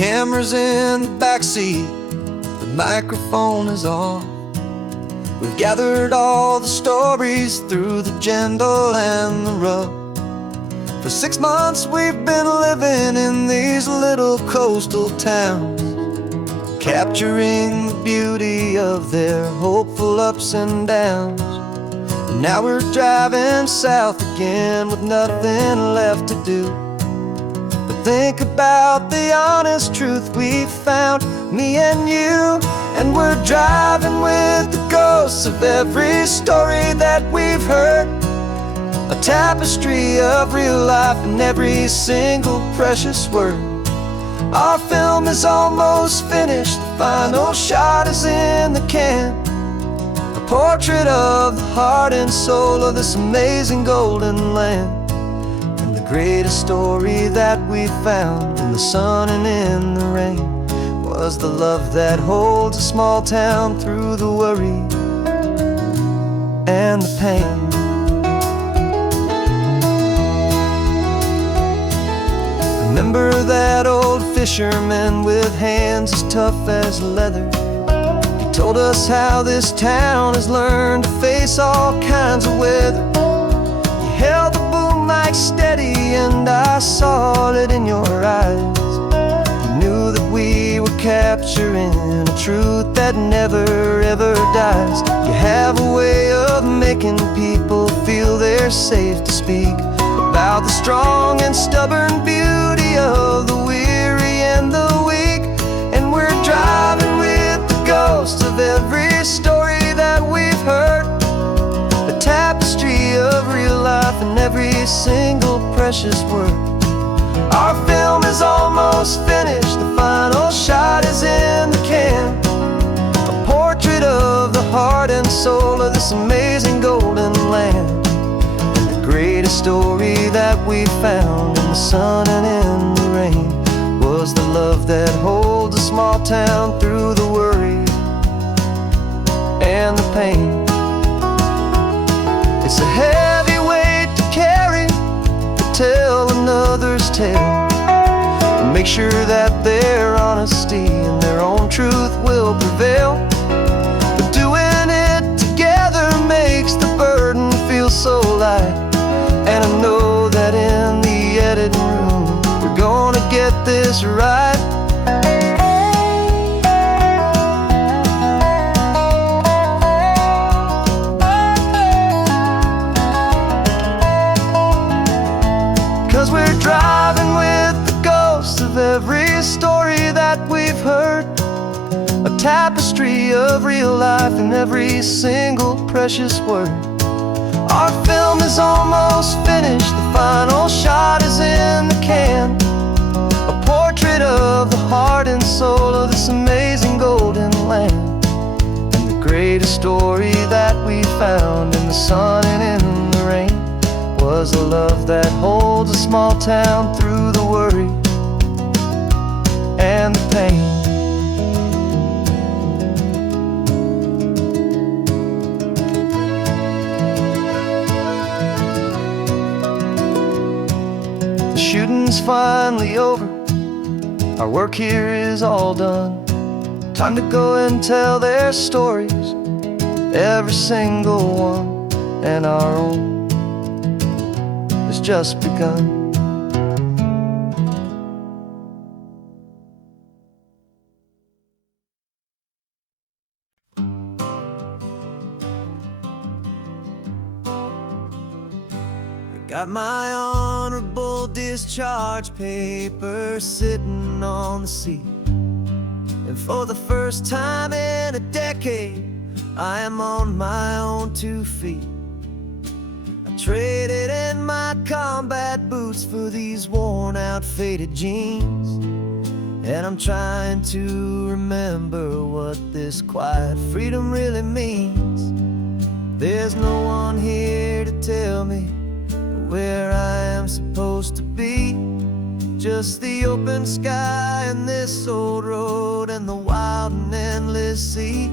camera's in the backseat, the microphone is on. We've gathered all the stories through the gentle and the rough. For 6 months we've been living in these little coastal towns, capturing the beauty of their hopeful ups and downs. And now we're driving south again with nothing left to do but think about the honest truth we found, me and you. And we're driving with the ghosts of every story that we've heard, a tapestry of real life in every single precious word. Our film is almost finished, the final shot is in the can, a portrait of the heart and soul of this amazing golden land. And the greatest story that we found in the sun and in the rain was the love that holds a small town through the worry and the pain. Remember that old fisherman with hands as tough as leather? He told us how this town has learned to face all kinds of weather. You held the boom mic steady and I saw it in your eyes. You knew that we were capturing a truth that never ever dies. You have a way of making people feel they're safe to speak about the strong and stubborn beauty of the weary and the weak. And we're driving with the ghosts of every story that we've heard, a tapestry of real life in every single precious word. Our film is almost finished, the final shot is in the can, a portrait of the heart and soul of this amazing golden land. Greatest story that we found in the sun and in the rain was the love that holds a small town through the worry and the pain. It's a heavy weight to carry, to tell another's tale, and make sure that their honesty and their own truth will prevail. But doing it together makes the burden feel so light. And I know that in the editing room we're gonna get this right. 'Cause we're driving with the ghosts of every story that we've heard, a tapestry of real life in every single precious word. Our film is almost finished, the final shot is in the can, a portrait of the heart and soul of this amazing golden land. And the greatest story that we found in the sun and in the rain was the love that holds a small town through the worry and the pain. Shooting's finally over, our work here is all done. Time to go and tell their stories, every single one, and our own has just begun. Got my honorable discharge paper sitting on the seat, and for the first time in a decade I am on my own 2 feet. I traded in my combat boots for these worn out faded jeans, and I'm trying to remember what this quiet freedom really means. There's no one here to tell me where I am supposed to be, just the open sky and this old road and the wild and endless sea.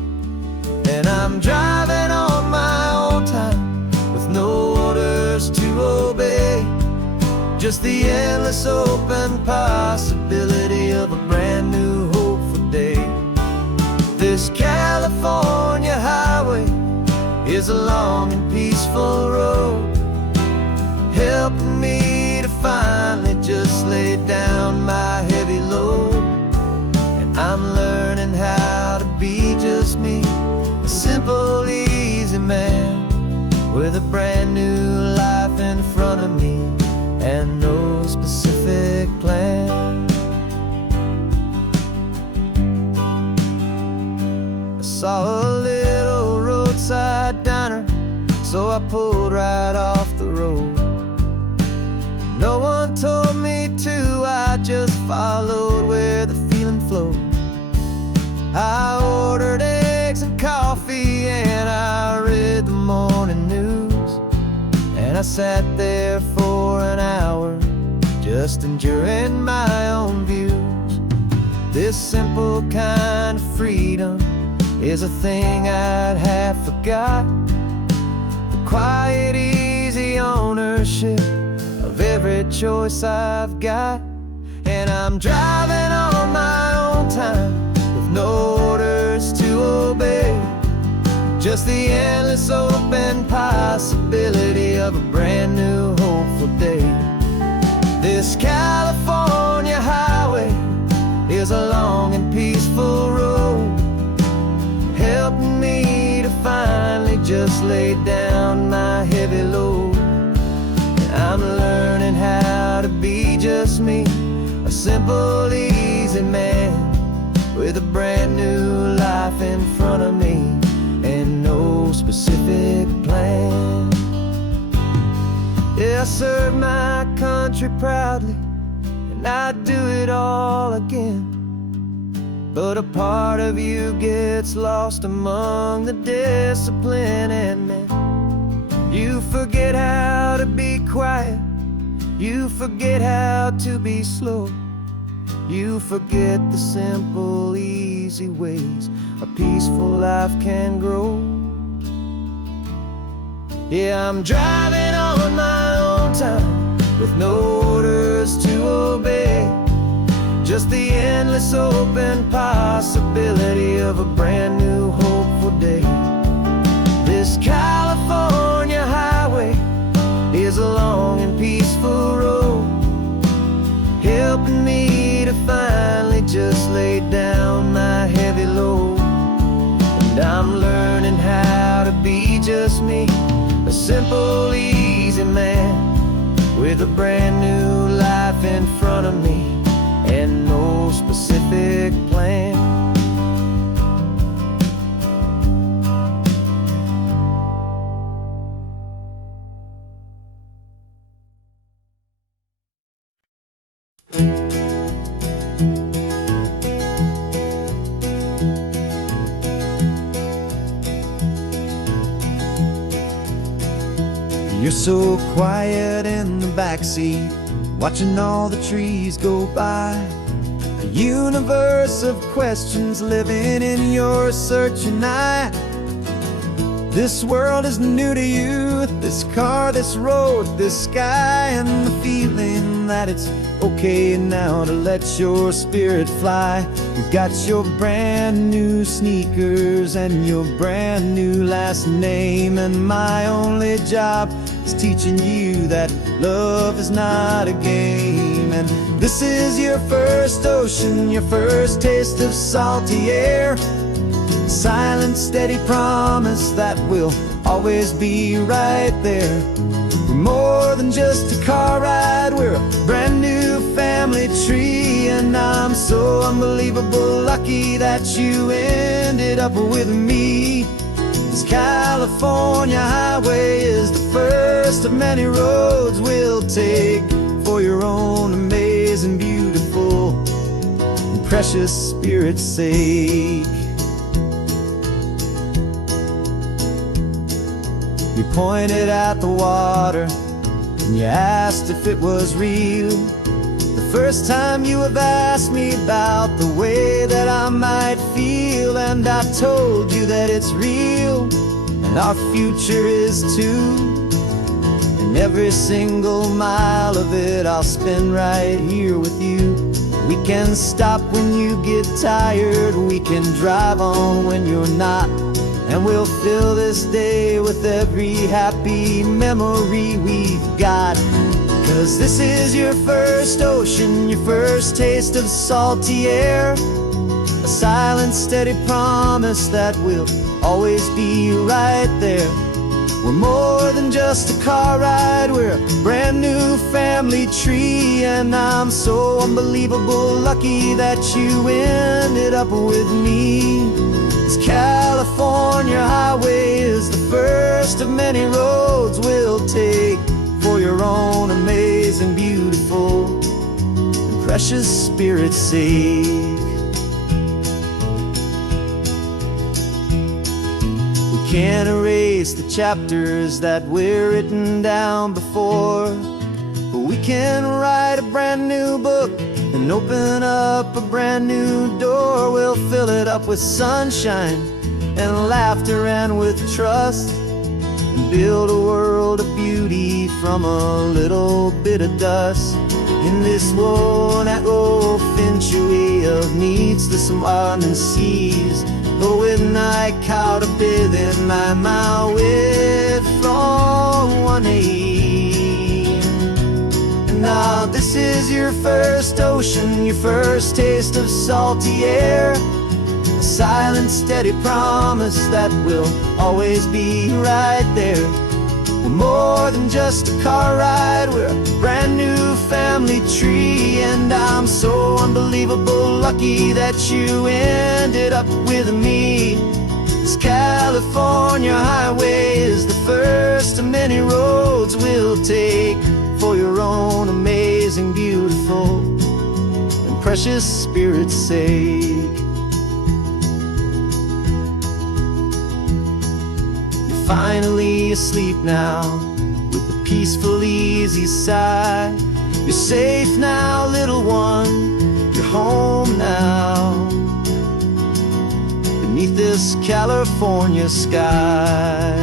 And I'm driving on my own time with no orders to obey, just the endless open possibility of a brand new hopeful day. This California highway is a long and peaceful road, helping me to finally just lay down my heavy load. And I'm learning how to be just me, a simple, easy man with a brand new life in front of me and no specific plan. I saw a little roadside diner, so I pulled right off the road. No one told me to, I just followed where the feeling flowed. I ordered eggs and coffee and I read the morning news, and I sat there for an hour just enjoying my own views. This simple kind of freedom is a thing I'd have forgot. The quiet, easy ownership of every choice I've got. And I'm driving on my own time with no orders to obey, just the endless open possibility of a brand new hopeful day. This California highway is a long and peaceful road, helping me to finally just lay down my heavy load. And I'm learning how to be just me, a simple, easy man with a brand new life in front of me and no specific plan. Yeah, I serve my country proudly, and I'd do it all again. But a part of you gets lost among the discipline and men. You forget how to be quiet, you forget how to be slow, you forget the simple, easy ways a peaceful life can grow. Yeah, I'm driving on my own time with no orders to obey, just the endless open possibility of a brand new hopeful day. This California highway is a long and peaceful road, helping me to finally just lay down my heavy load. And I'm learning how to be just me, a simple, easy man with a brand new life in front of me and no specific plan. You're so quiet in the backseat, watching all the trees go by. A universe of questions living in your searching eye. This world is new to you, this car, this road, this sky, and the feeling that it's okay now to let your spirit fly. You've got your brand new sneakers and your brand new last name, and my only job is teaching you that love is not a game. And this is your first ocean, your first taste of salty air, silent, steady promise that we'll always be right there. We're more than just a car ride, we're a brand new family tree. And I'm so unbelievable lucky that you ended up with me. This California highway is the first of many roads we'll take for your own amazing, beautiful, and precious spirit's sake. You pointed at the water and you asked if it was real. The first time you have asked me about the way that I might feel, and I told you that it's real and our future is too. And every single mile of it I'll spend right here with you. We can stop when you get tired, we can drive on when you're not, and we'll fill this day with every happy memory we've got. 'Cause this is your first ocean, your first taste of salty air, a silent, steady promise that we'll always be right there. We're more than just a car ride, we're a brand new family tree. And I'm so unbelievable lucky that you ended up with me. This California highway is the first of many roads we'll take for your own amazing, beautiful, and precious spirit's sake. Can't erase the chapters that we're written down before, but we can write a brand new book and open up a brand new door. We'll fill it up with sunshine and laughter and with trust, and build a world of beauty from a little bit of dust. In this world that century of needs to some and seas, but when I caught a bit in my way from 1A. And now this is your first ocean, your first taste of salty air, a silent, steady promise that we'll always be right there. We're more than just a car ride, we're a brand new family tree. And I'm so unbelievable lucky that you ended up with me. This California highway is the first of many roads we'll take for your own amazing, beautiful, and precious spirit's sake. Finally asleep now, with a peaceful, easy sigh. You're safe now, little one, you're home now, beneath this California sky.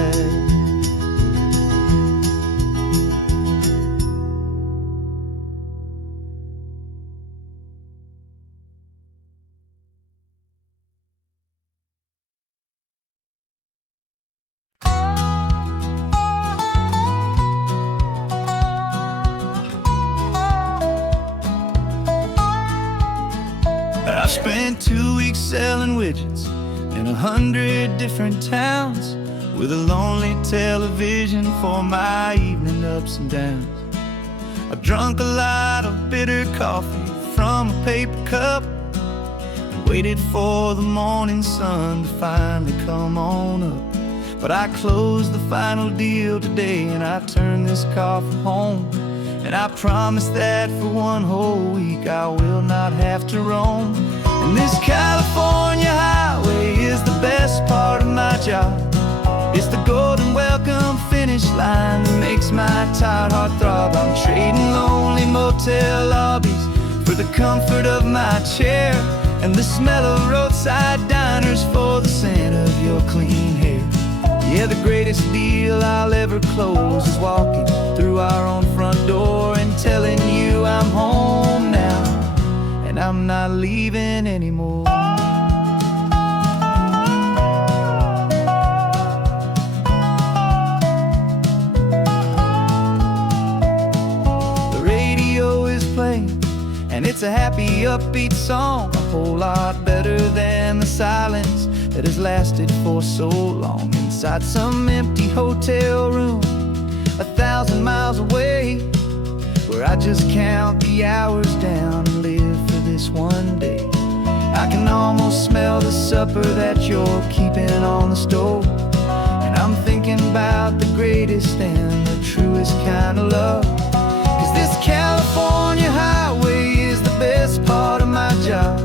I spent 2 weeks selling widgets in 100 different towns, with a lonely television for my evening ups and downs. I drunk a lot of bitter coffee from a paper cup, and waited for the morning sun to finally come on up. But I closed the final deal today, and I turned this car from home. And I promise that for one whole week I will not have to roam. And this California highway is the best part of my job. It's the golden welcome finish line that makes my tired heart throb. I'm trading lonely motel lobbies for the comfort of my chair, and the smell of roadside diners for the scent of your clean hair. Yeah, the greatest deal I'll ever close is walking through our own front door and telling you I'm home now, and I'm not leaving anymore. The radio is playing, and it's a happy, upbeat song, a whole lot better than the silence that has lasted for so long. Inside some empty hotel room 1,000 miles away, where I just count the hours down and live for this one day. I can almost smell the supper that you're keeping on the stove, and I'm thinking about the greatest and the truest kind of love. 'Cause this California highway is the best part of my job.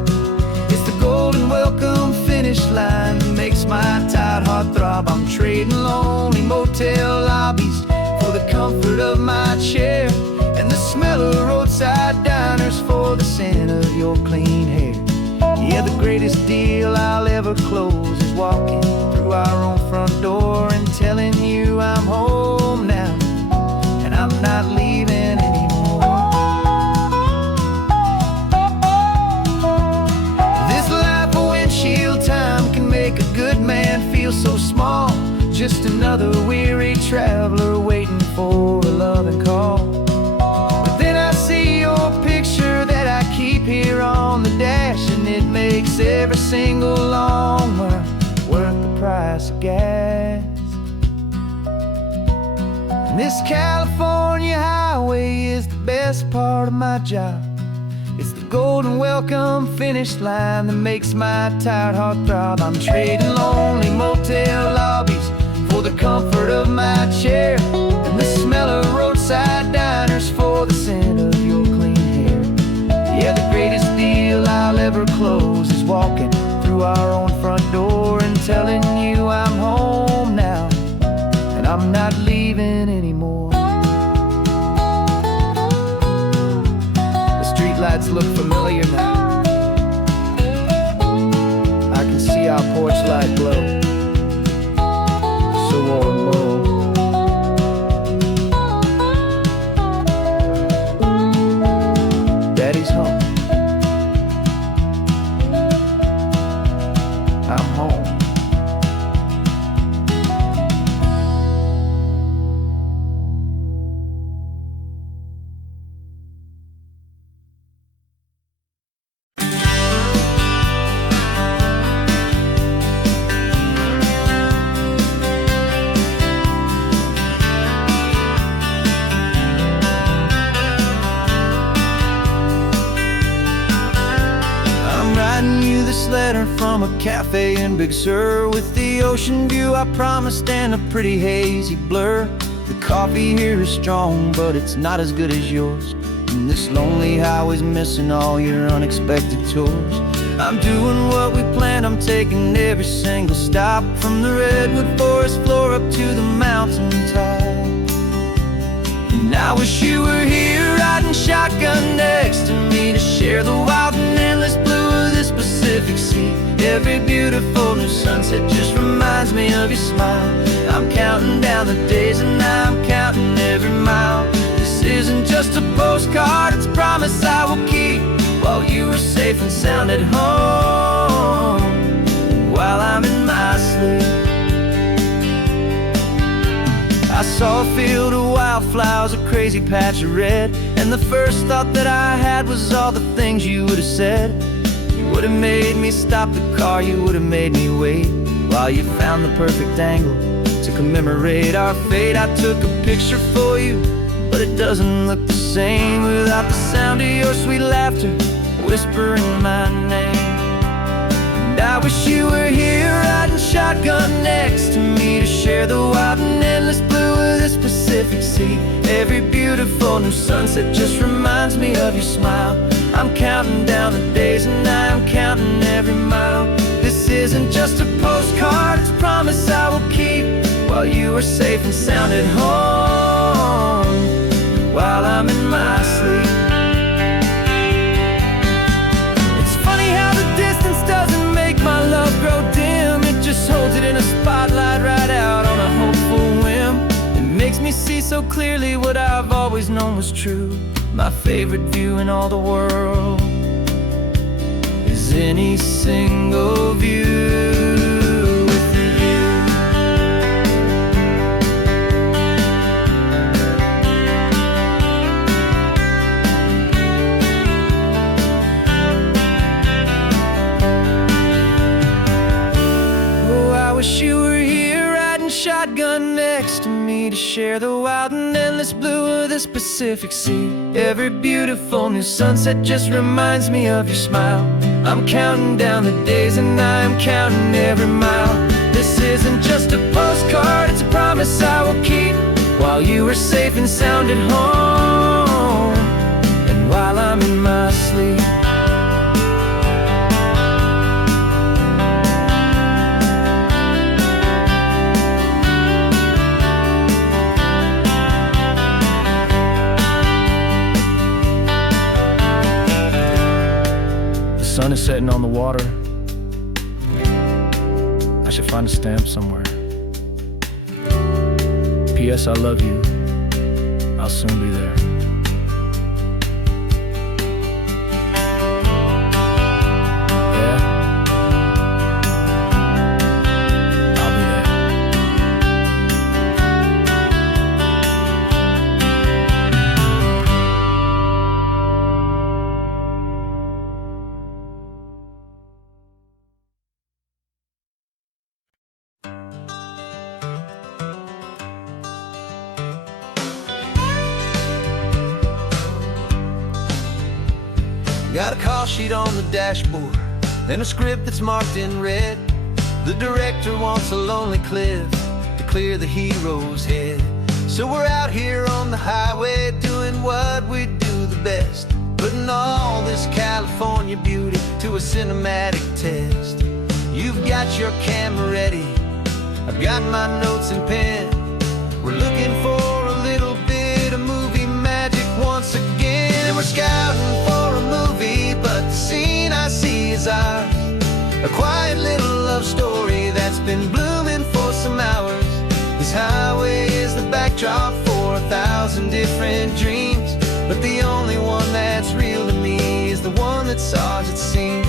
It's the golden welcome finish line that makes my tired heart throb. I'm trading lonely motel lobbies for the comfort of my chair, and the smell of roadside diners for the scent of your clean hair. Yeah, the greatest deal I'll ever close is walking through our own front door and telling you I'm home now, and feel so small, just another weary traveler waiting for a loving call. But then I see your picture that I keep here on the dash, and it makes every single long mile worth the price of gas. And this California highway is the best part of my job. It's the golden welcome finish line that makes my tired heart throb. I'm trading lonely motel lobbies for the comfort of my chair, and the smell of roadside diners for the scent of your clean hair. Yeah, the greatest deal I'll ever close is walking through our own front door and telling you I'm home now, and I'm not leaving anymore. Lights look familiar now. I can see our porch light glow, so warm, Daddy's home. I'm home. Letter from a cafe in Big Sur, with the ocean view I promised and a pretty hazy blur. The coffee here is strong, but it's not as good as yours, and this lonely highway's missing all your unexpected tours. I'm doing what we planned, I'm taking every single stop, from the redwood forest floor up to the mountain top. And I wish you were here riding shotgun next to me to share the wild and endless blue of this Pacific Sea. Every beautiful new sunset just reminds me of your smile. I'm counting down the days and I'm counting every mile. This isn't just a postcard, it's a promise I will keep, while you are safe and sound at home, while I'm in my sleep. I saw a field of wildflowers, a crazy patch of red, and the first thought that I had was all the things you would have said. You would have made me stop the car, you would have made me wait, while you found the perfect angle to commemorate our fate. I took a picture for you, but it doesn't look the same without the sound of your sweet laughter whispering my name. And I wish you were here riding shotgun next to me to share the wild and endless blue of this Pacific Sea. Every beautiful new sunset just reminds me of your smile. I'm counting down the days and I'm counting every mile. This isn't just a postcard, it's a promise I will keep, while you are safe and sound at home, while I'm in my sleep. It's funny how the distance doesn't make my love grow dim. It just holds it in a spotlight right out on a hopeful whim. It makes me see so clearly what I've always known was true. My favorite view in all the world is any single view with you. Oh, I wish you were here riding shotgun next to me to share the wild and endless blue of this Pacific Sea. Every beautiful new sunset just reminds me of your smile. I'm counting down the days and I'm counting every mile. This isn't just a postcard, it's a promise I will keep, while you are safe and sound at home, and while I'm in my sleep. The sun is setting on the water. I should find a stamp somewhere. P.S. I love you. I'll soon be there. Yeah? I'll be Got a call sheet on the dashboard and a script that's marked in red. The director wants a lonely cliff to clear the hero's head. So we're out here on the highway doing what we do the best, putting all this California beauty to a cinematic test. You've got your camera ready, I've got my notes and pen. We're looking for a little bit of movie magic once again. And we're scouting for a movie, but the scene I see is ours. A quiet little love story that's been blooming for some hours. This highway is the backdrop for 1,000 different dreams, but the only one that's real to me is the one that's ours, it seems.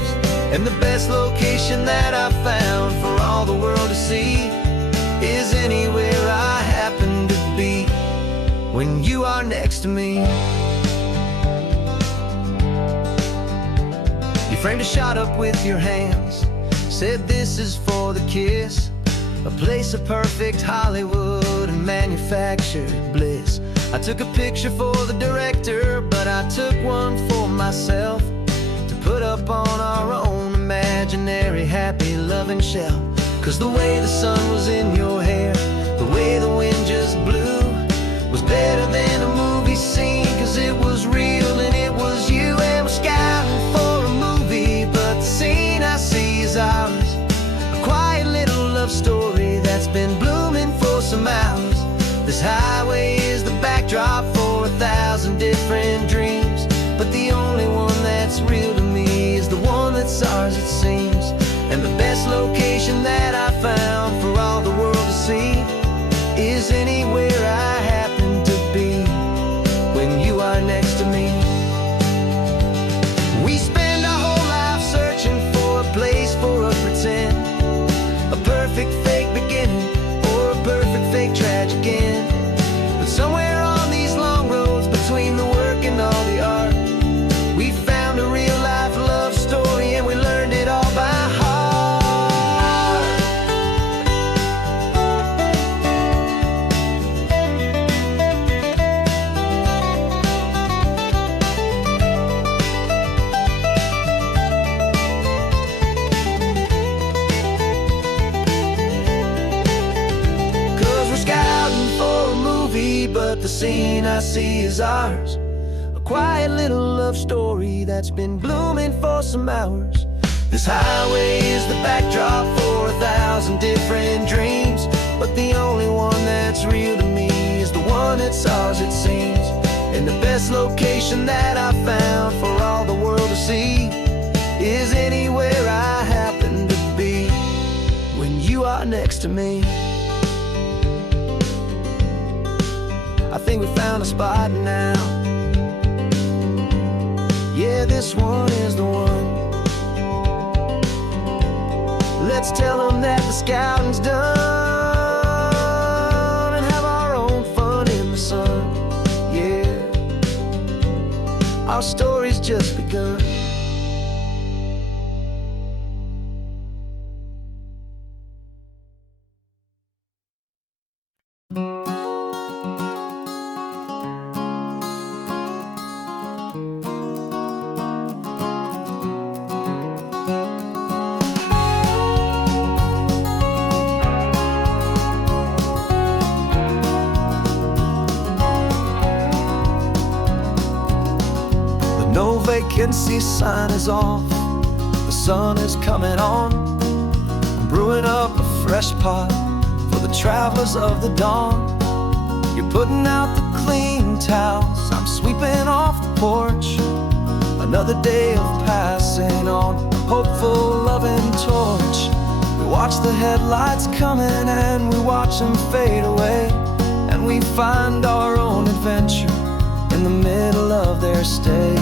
And the best location that I've found for all the world to see is anywhere I happen to be when you are next to me. You framed a shot up with your hands, said this is for the kiss, a place of perfect Hollywood and manufactured bliss. I took a picture for the director, but I took one for myself to put up on our own imaginary happy loving shelf. Cause the way the sun was in your hair, the way the wind just blew, was better than a movie scene, cause it was real and it was you. And we're scouting for a movie, but the scene I see is ours. A quiet little love story that's been blooming for some hours. This highway is the backdrop for 1,000 different dreams, but the only one that's real to me is the one that's ours, it seems. And the best location that I found for all the world to see is anywhere I happen to be when you are next to me. We spend our whole life searching for a place for a pretend, a perfect fake beginning or a perfect fake tragic end. But somewhere on these long roads between the work and all the art, we found a real life love story and we learned it all by heart. But the scene I see is ours. A quiet little love story that's been blooming for some hours. This highway is the backdrop for 1,000 different dreams, but the only one that's real to me is the one that's ours, it seems. And the best location that I found for all the world to see is anywhere I happen to be when you are next to me. I think we found a spot now. Yeah, this one is the one. Let's tell them that the scouting's done and have our own fun in the sun. Yeah, our story's just begun. No vacancy sign is off, the sun is coming on. I'm brewing up a fresh pot for the travelers of the dawn. You're putting out the clean towels, I'm sweeping off the porch. Another day of passing on a hopeful, loving torch. We watch the headlights coming and we watch them fade away, and we find our own adventure in the middle of their stay.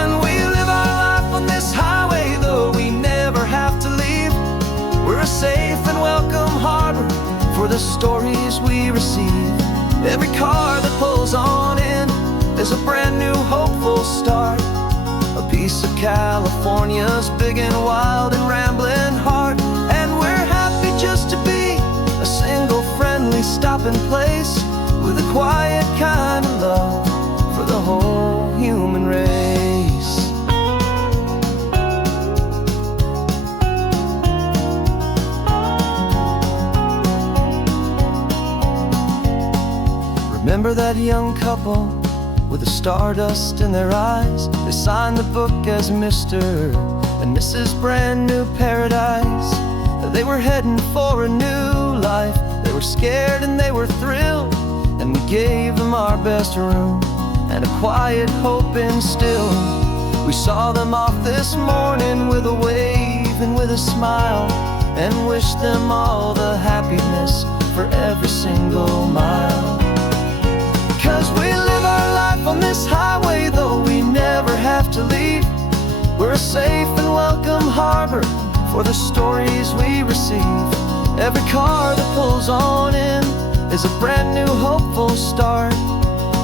And we live our life on this highway, though we never have to leave. We're a safe and welcome harbor for the stories we receive. Every car that pulls on in is a brand new hopeful start, a piece of California's big and wild and rambling heart. And we're happy just to be a single friendly stopping place with a quiet kind of love for the whole human race. Remember that young couple with the stardust in their eyes? They signed the book as Mr. and Mrs. Brand New Paradise. They were heading for a new life. They were scared and they were thrilled, and we gave them our best room and a quiet hope instilled. We saw them off this morning with a wave and with a smile, and wished them all the happiness for every single mile. 'Cause we live our life on this highway, though we never have to leave. We're a safe and welcome harbor for the stories we receive. Every car that pulls on in is a brand new hopeful start,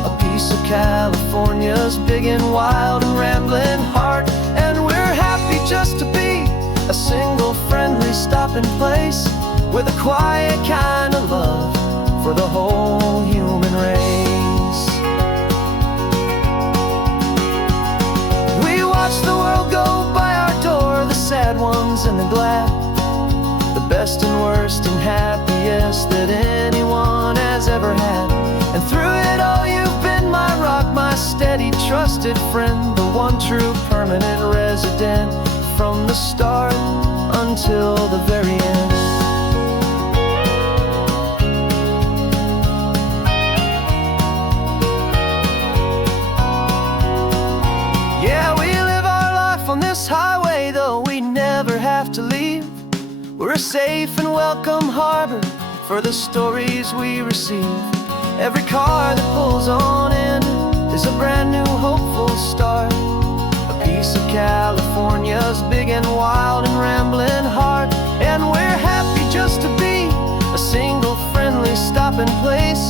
a piece of California's big and wild and rambling heart. And we're happy just to be a single friendly stopping place with a quiet kind of love for the whole human race. We watch the world go by our door, the sad ones and the glad, the best and worst and happiest that anyone has ever had. And through it all you've been my rock, my steady trusted friend, the one true permanent resident from the start until the very end. Yeah, we live our life on this highway, though we never have to leave. We're a safe and welcome harbor for the stories we receive. Every car that pulls on in is a brand new hopeful start, a piece of California's big and wild and rambling heart. And we're happy just to be a single friendly stopping place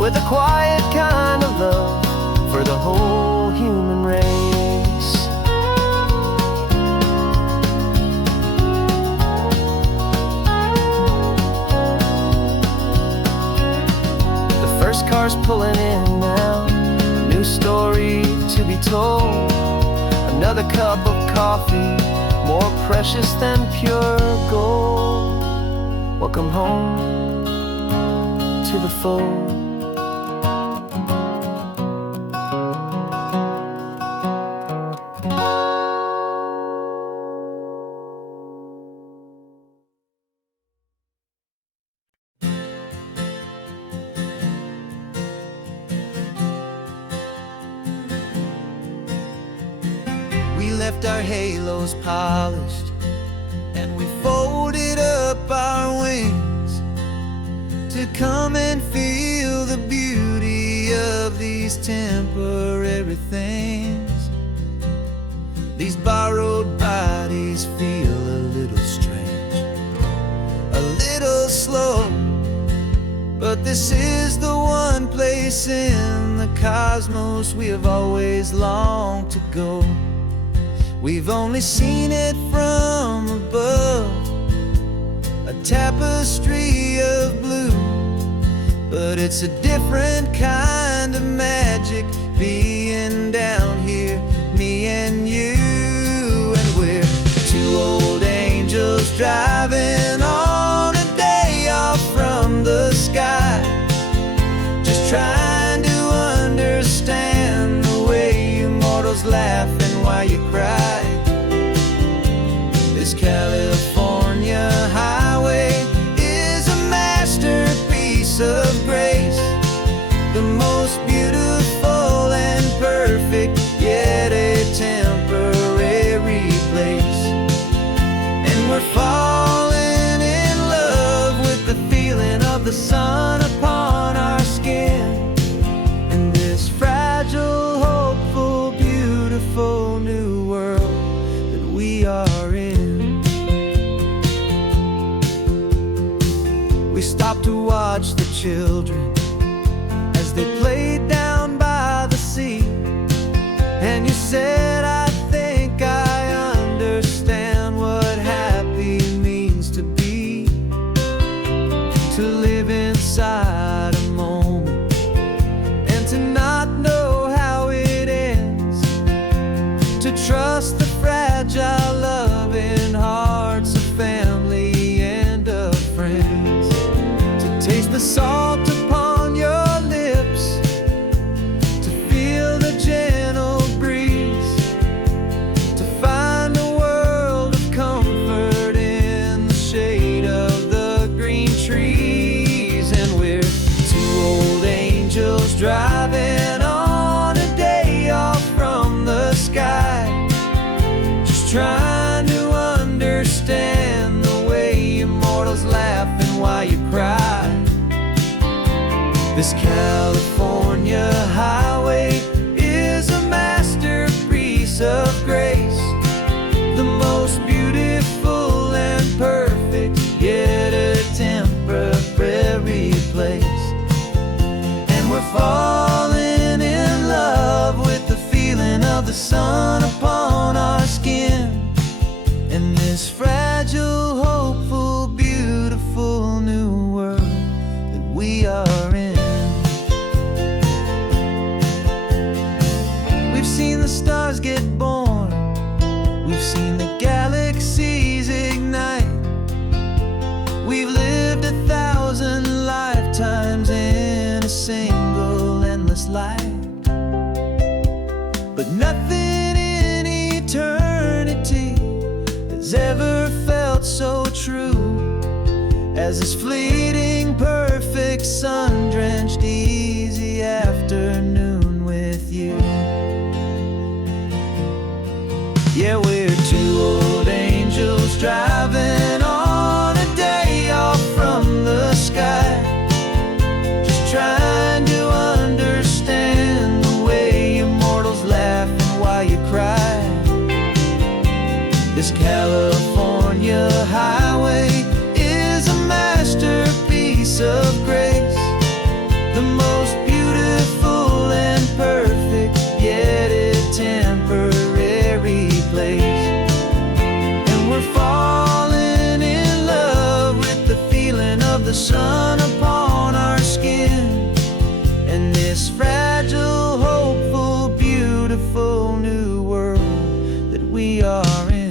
with a quiet kind of love for the whole human race. Cars pulling in now, a new story to be told, another cup of coffee more precious than pure gold. Welcome home to the fold. We left our halos polished, and we folded up our wings to come and feel the beauty of these temporary things. These borrowed bodies feel a little strange, a little slow, but this is the one place in the cosmos we have always longed to go. We've only seen it from above, a tapestry of blue, but it's a different kind of magic being down here, me and you. And we're two old angels driving on a day off from the sky, just trying to understand the way you mortals laugh and why you cry. This California highway is a masterpiece of grace, the most beautiful and perfect, yet a temporary place. And we're falling in love with the feeling of the sun upon our skin, and this fragile, hopeful, beautiful new world that we are in. We stopped to watch the children as they played down by the sea, and you said, I think I understand what happy means to be, to live inside a moment and to not know how it ends, to trust the fragile loving hearts of family and of friends, to taste the salt upon your lips This California highway is a masterpiece of grace, the most beautiful and perfect, yet a temporary place. And we're falling in love with the feeling of the sun upon our skin, and this fragile, hopeful, beautiful new world that we are in. We've seen the stars get born, we've seen the galaxies ignite, we've lived 1,000 lifetimes in a single endless life. But nothing in eternity has ever felt so true as this fleeting, perfect, sun-drenched, easy afternoon with you. Yeah, we're two old angels driving on a day off from the sky, just trying to understand the way immortals laugh and why you cry. This California highway is a masterpiece of grace, the most beautiful and perfect, yet a temporary place. And we're falling in love with the feeling of the sun upon our skin, and this fragile, hopeful, beautiful new world that we are in.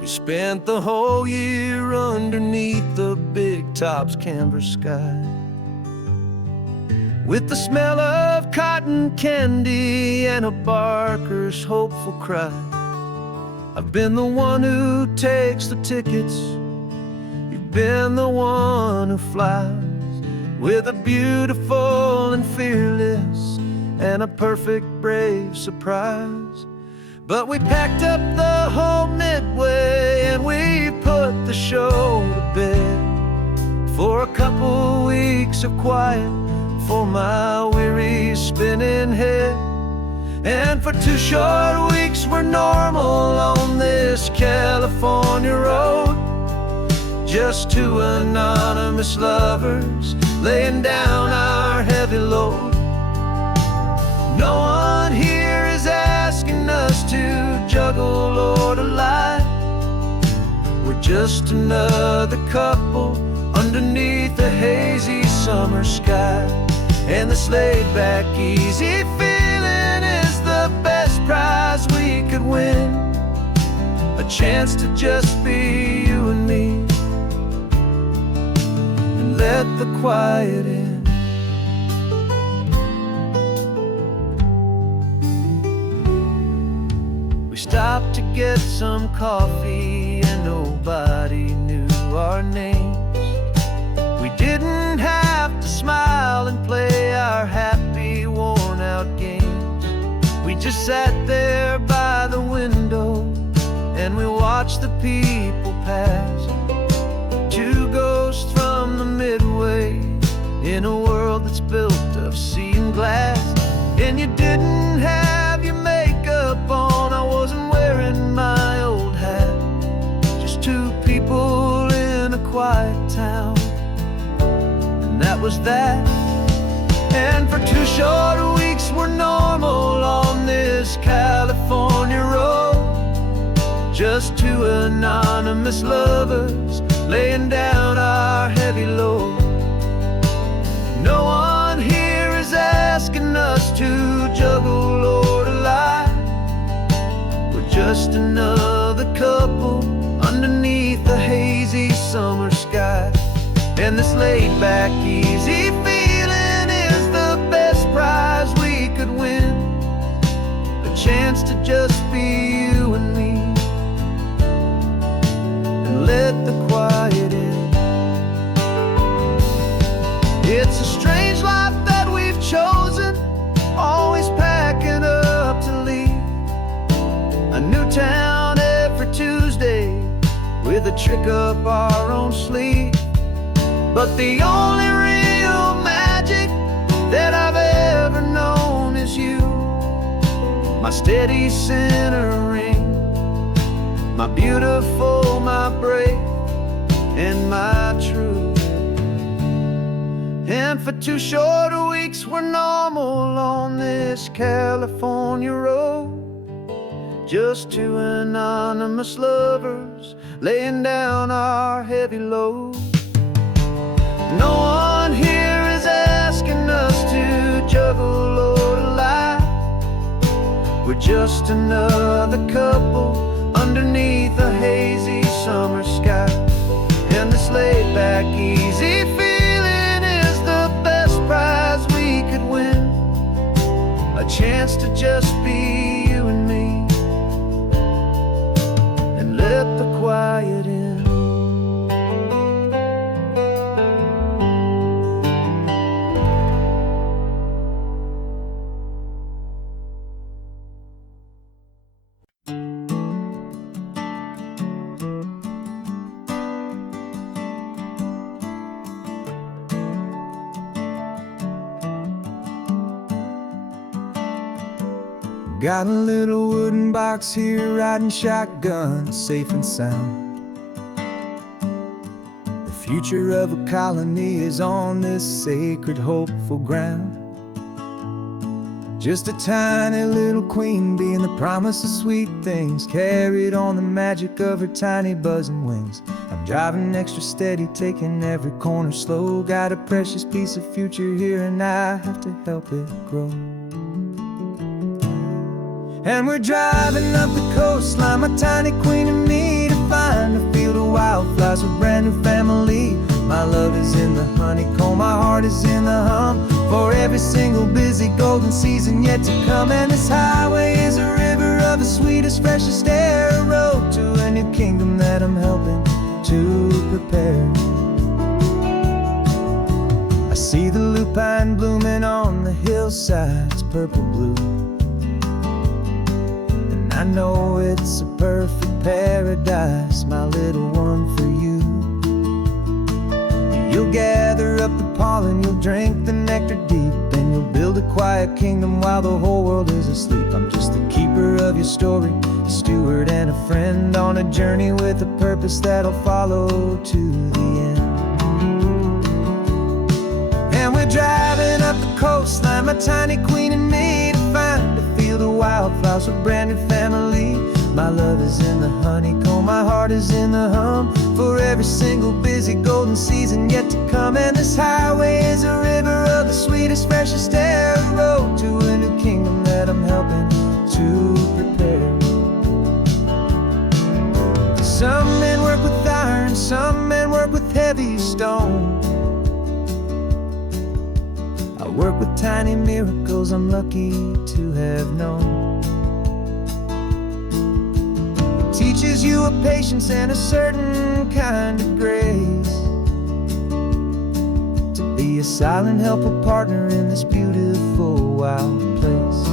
We spent the whole year underneath the big top's canvas sky, with the smell of cotton candy and a barker's hopeful cry. I've been the one who takes the tickets, you've been the one who flies, with a beautiful and fearless and a perfect brave surprise. But we packed up the whole Midway and we put the show to bed for a couple weeks of quiet for my weary spinning head. And for 2 short weeks we're normal on this California road, just 2 anonymous lovers laying down our heavy load. No one here is asking us to juggle or to lie, we're just another couple underneath a hazy summer sky. And this laid-back, easy feeling is the best prize we could win, a chance to just be you and me, and let the quiet in. We stopped to get some coffee and nobody knew our names. We didn't have to smile and play our happy, worn-out games. We just sat there by the window and we watched the people pass, 2 ghosts from the Midway in a world that's built of sea and glass. And you didn't have your makeup on, I wasn't wearing my old hat, just 2 people in a quiet town, and that was that. And for 2 short weeks we're normal on this California road, just 2 anonymous lovers laying down our heavy load. No one here is asking us to juggle or to lie, we're just another couple underneath the hazy summer sky. And this laid-back, easy feeling is the best prize we could win, a chance to just be you and me, and let the town every Tuesday with a trick up our own sleeve. But the only real magic that I've ever known is you, my steady centering, my beautiful, my brave, and my true. And for 2 short weeks we're normal on this California road, just 2 anonymous lovers laying down our heavy load. No one here is asking us to juggle or to lie. We're just another couple underneath a hazy summer sky. And this laid back, easy feeling is the best prize we could win. A chance to just be you and me, and let the quiet in. Got a little wooden box here, riding shotgun, safe and sound. The future of a colony is on this sacred, hopeful ground. Just a tiny little queen bee and the promise of sweet things, carried on the magic of her tiny buzzing wings. I'm driving extra steady, taking every corner slow. Got a precious piece of future here and I have to help it grow. And we're driving up the coastline, my tiny queen and me, to find a field of wildflowers, a brand new family. My love is in the honeycomb, my heart is in the hum, for every single busy golden season yet to come. And this highway is a river of the sweetest, freshest air, a road to a new kingdom that I'm helping to prepare. I see the lupine blooming on the hillsides, purple blue. I know it's a perfect paradise, my little one, for you. You'll gather up the pollen, you'll drink the nectar deep, and you'll build a quiet kingdom while the whole world is asleep. I'm just the keeper of your story, a steward and a friend, on a journey with a purpose that'll follow to the end. And we're driving up the coastline, my tiny queen and me, to find a field of wildflowers, a brand new family. My love is in the honeycomb, my heart is in the hum, for every single busy golden season yet to come. And this highway is a river of the sweetest, freshest air, a road to a new kingdom that I'm helping to prepare. Some men work with iron, some men work with heavy stone. I work with tiny miracles I'm lucky to have known. It teaches you a patience and a certain kind of grace, to be a silent, helpful partner in this beautiful, wild place.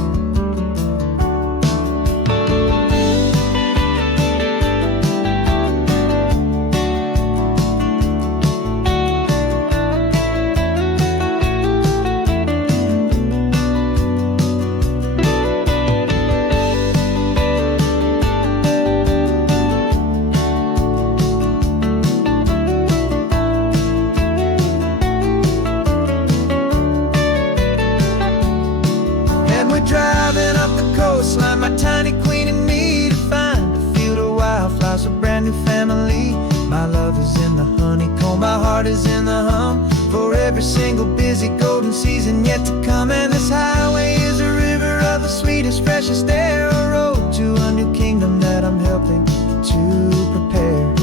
Driving up the coastline, my tiny queen and me, to find a field of wildflowers, a brand new family. My love is in the honeycomb, my heart is in the hum, for every single busy golden season yet to come. And this highway is a river of the sweetest, freshest air, a road to a new kingdom that I'm helping to prepare.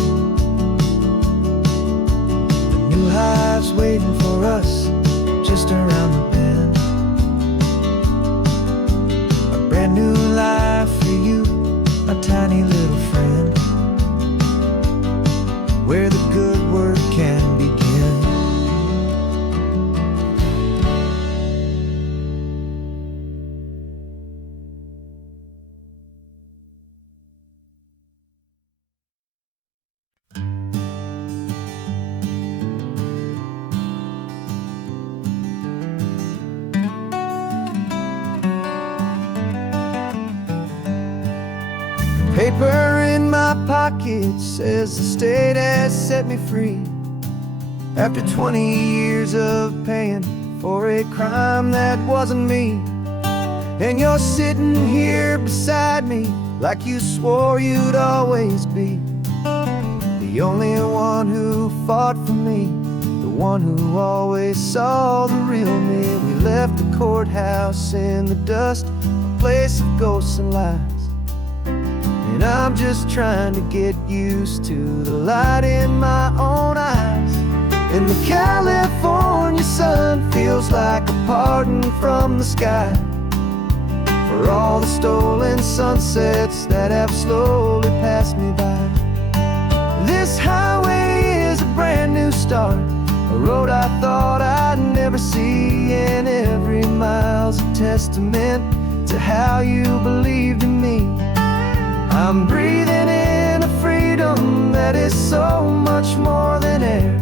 The new hive's waiting for us just around the bend. Brand new life for you, my tiny little friend, where the good work can begin. paper in my pocket says the state has set me free after 20 years of paying for a crime that wasn't me. And you're sitting here beside me like you swore you'd always be the only one who fought for me, the one who always saw the real me. We left the courthouse in the dust, a place of ghosts and lies. And I'm just trying to get used to the light in my own eyes. And the California sun feels like a pardon from the sky for all the stolen sunsets that have slowly passed me by. This highway is a brand new start, a road I thought I'd never see, and every mile's a testament to how you believed in me. I'm breathing in a freedom that is so much more than air,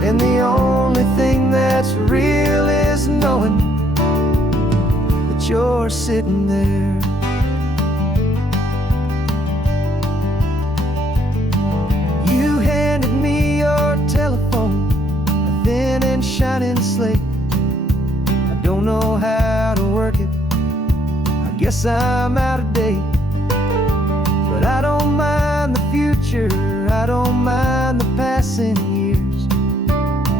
and the only thing that's real is knowing that you're sitting there. You handed me your telephone, a thin and shining slate. I don't know how to work it, I guess I'm out of date. But I don't mind the future, I don't mind the passing years,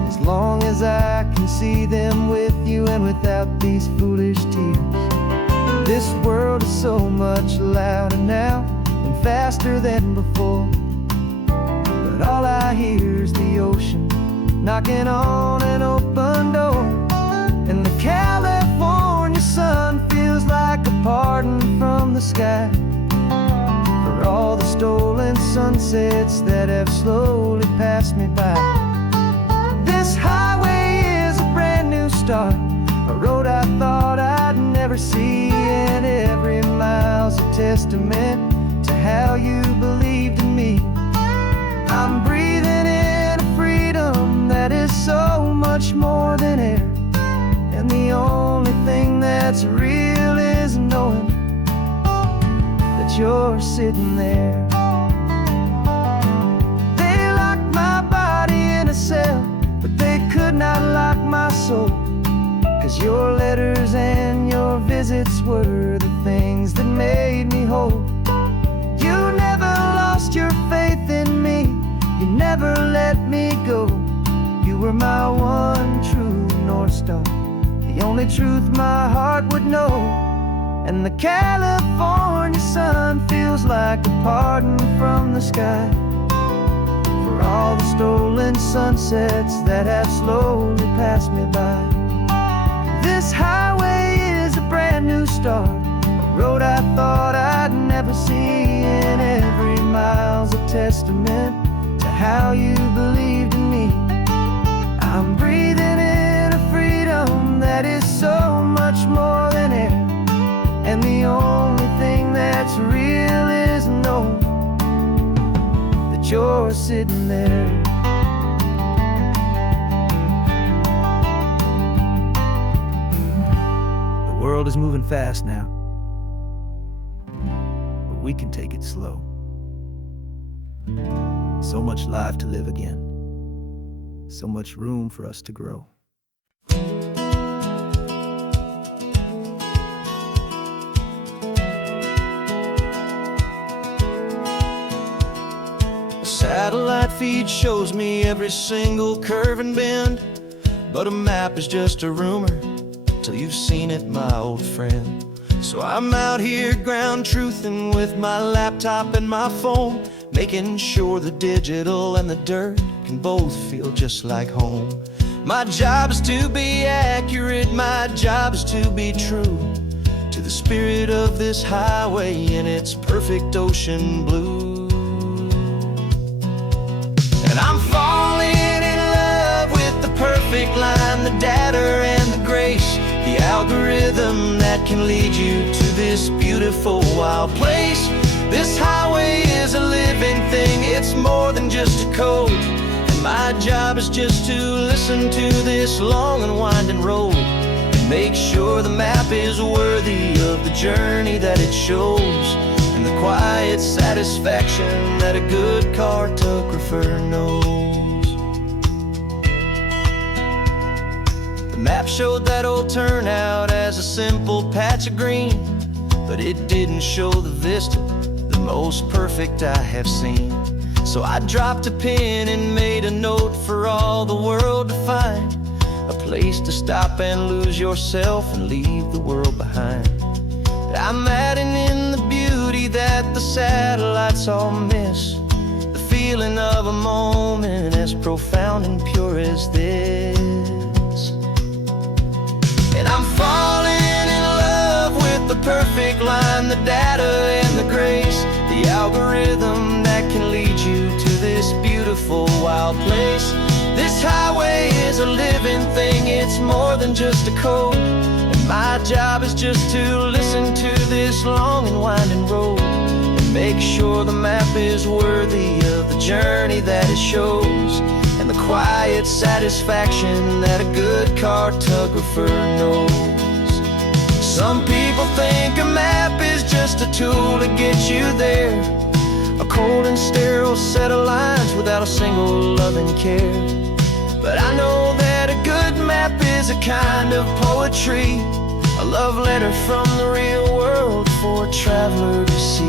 as long as I can see them with you and without these foolish tears. This world is so much louder now and faster than before, but all I hear is the ocean knocking on an open door. And the California sun feels like a pardon from the sky for all the stolen sunsets that have slowly passed me by. This highway is a brand new start, a road I thought I'd never see, and every mile's a testament to how you believed in me. I'm breathing in a freedom that is so much more than air, and the only thing that's real is knowing that you're sitting there. They locked my body in a cell, but they could not lock my soul, 'cause your letters and your visits were the things that made me whole. You never lost your faith in me, you never let me go. You were my one true North Star, the only truth my heart would know. And the California sun feels like a pardon from the sky for all the stolen sunsets that have slowly passed me by. This highway is a brand new start, a road I thought I'd never see, and every mile's a testament to how you believed in me. I'm breathing in a freedom that is so much more than air, and the only thing that's real is knowing that you're sitting there. The world is moving fast now, but we can take it slow. So much life to live again, so much room for us to grow. Satellite feed shows me every single curve and bend, but a map is just a rumor till you've seen it, my old friend. So I'm out here ground truthing with my laptop and my phone, making sure the digital and the dirt can both feel just like home. My job is to be accurate, my job is to be true to the spirit of this highway in its perfect ocean blue. And I'm falling in love with the perfect line, the data and the grace, the algorithm that can lead you to this beautiful wild place. This highway is a living thing, it's more than just a code, and my job is just to listen to this long and winding road and make sure the map is worthy of the journey that it shows. And and the quiet satisfaction that a good cartographer knows. The map showed that old turnout as a simple patch of green, but it didn't show the vista, the most perfect I have seen. So I dropped a pin and made a note for all the world to find, a place to stop and lose yourself and leave the world behind. I'm adding in the beauty that the satellites all miss, the feeling of a moment as profound and pure as this. And I'm falling in love with the perfect line, the data and the grace, the algorithm that can lead you to this beautiful wild place. This highway is a living thing, it's more than just a code, and my job is just to listen to this long and winding road and make sure the map is worthy of the journey that it shows, and the quiet satisfaction that a good cartographer knows. Some people think a map is just a tool to get you there, a cold and sterile set of lines without a single loving care. But I know that a good map is a kind of poetry, a love letter from the real world for a traveler to see.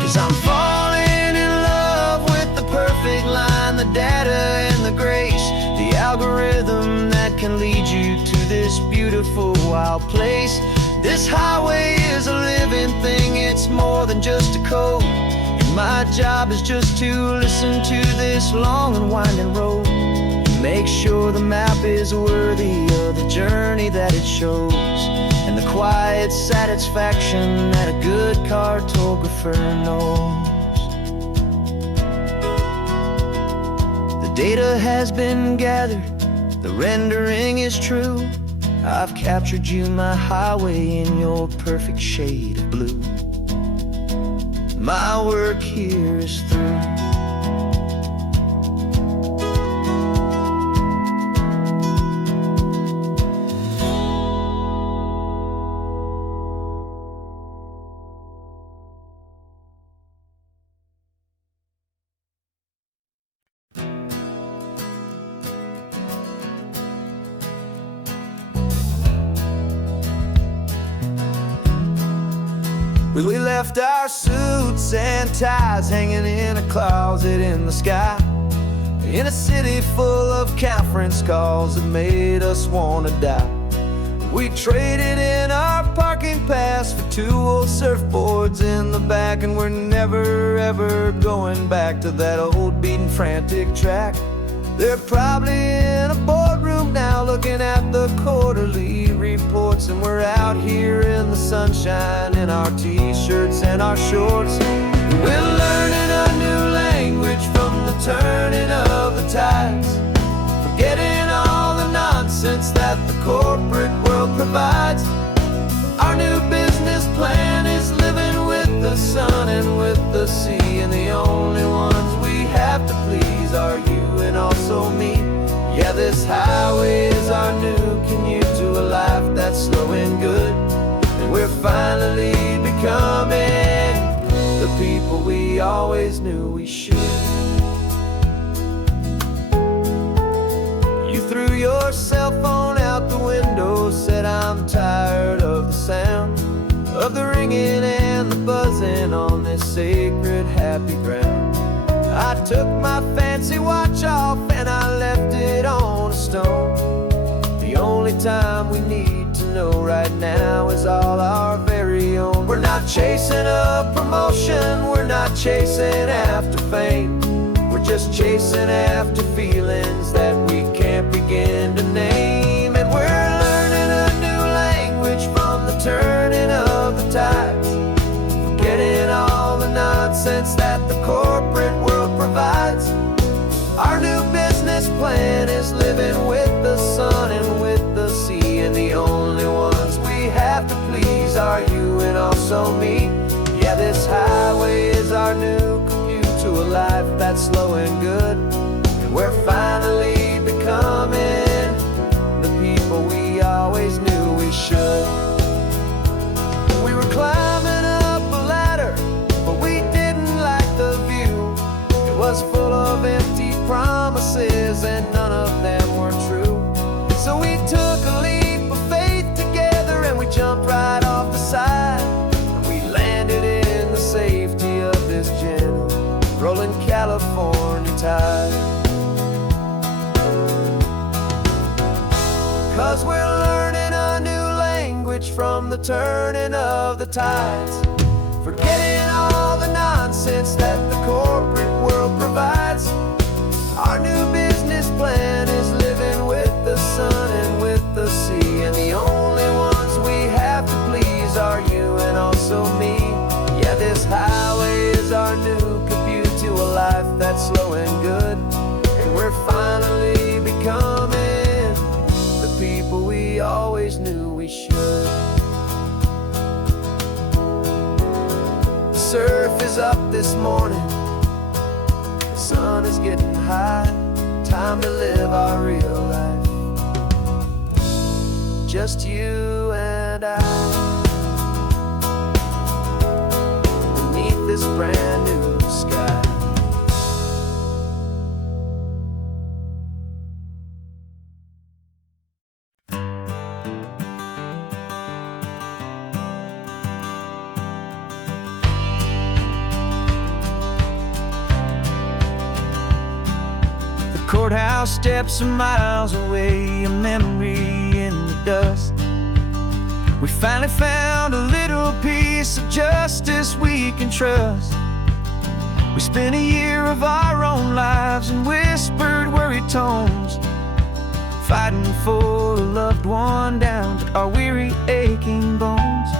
'Cause I'm falling in love with the perfect line, the data and the grace, the algorithm that can lead you to this beautiful wild place. This highway is a living thing, it's more than just a code, and my job is just to listen to this long and winding road and make sure the map is worthy of the journey that it shows, and the quiet satisfaction that a good cartographer knows. The data has been gathered, the rendering is true. I've captured you, my highway, in your perfect shade of blue. My work here is through. We left our suits and ties hanging in a closet in the sky, in a city full of conference calls that made us wanna die. We traded in our parking pass for 2 old surfboards in the back, and we're never ever going back to that old beaten frantic track. They're probably in a boardroom now looking at the quarterly reports, and we're out here in the sunshine in our t-shirts and our shorts. We're learning a new language from the turning of the tides, forgetting all the nonsense that the corporate world provides. Our new business plan is living with the sun and with the sea, and the only ones we have to please are you and also me. Yeah, this highway is our new commute to a life that's slow and good, and we're finally becoming the people we always knew we should. You threw your cell phone out the window, said I'm tired of the sound of the ringing and the buzzing on this sacred happy ground. I took my fancy watch off and I left it on a stone. The only time we need to know right now is all our very own. We're not chasing a promotion, we're not chasing after fame, we're just chasing after feelings that we can't begin to name. And we're learning a new language from the turning of the tides, forgetting all the nonsense that the corporate world provides. Our new business with the sun and with the sea, and the only ones we have to please are you and also me. Yeah, this highway is our new commute to a life that's slow and good, and we're finally becoming the people we always knew we should. We were climbing up a ladder, but we didn't like the view. It was full of empty promises and none of them were true. So we took a leap of faith together and we jumped right off the side, and we landed in the safety of this gentle rolling California tide. 'Cause we're learning a new language from the turning of the tides, forgetting all the nonsense that the corporate world provides. Our new business plan is living with the sun and with the sea, and the only ones we have to please are you and also me. Yeah, this highway is our new commute to a life that's slow and good, and we're finally becoming the people we always knew we should. The surf is up this morning, the sun is getting high, time to live our real life, just you and I, beneath this brand new sky. Courthouse steps are miles away, a memory in the dust. We finally found a little piece of justice we can trust. We spent a year of our own lives in whispered, worried tones, fighting for a loved one down to our weary, aching bones.